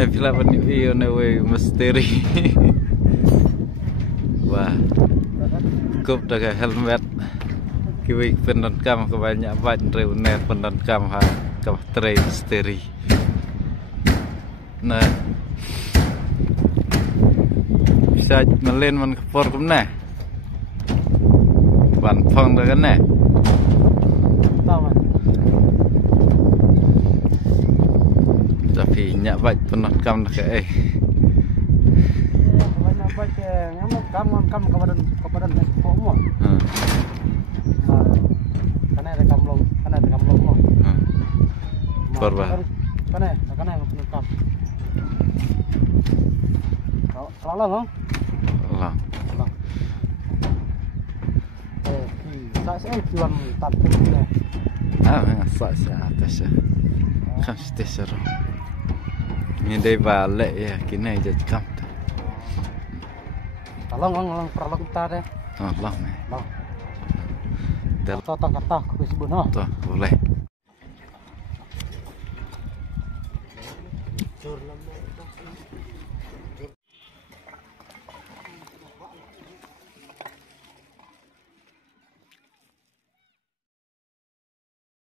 Này pila ban iyo na we misteri. Wah. Cukup dengan helmet. Kiwi penonton kam kebanyak banyak reunet penonton kam ha kam tray misteri. Nah. Bisa melen man kepor kemana? Ban phong dah kan eh? Tahu. Tapi nyak baik penat kam dah ke Banyak baik ngamuk kam kepadan semua. Karena ada kamlong mo. Korba. Karena penuh kam. Kalau lah, Allah. Saya jual tapi ni. Sak atas. Kam stesen. Ni dai balik ya kini je kam. Tolong perlu kita deh. Allah me. Dah kata aku sebut no. Tuh, boleh.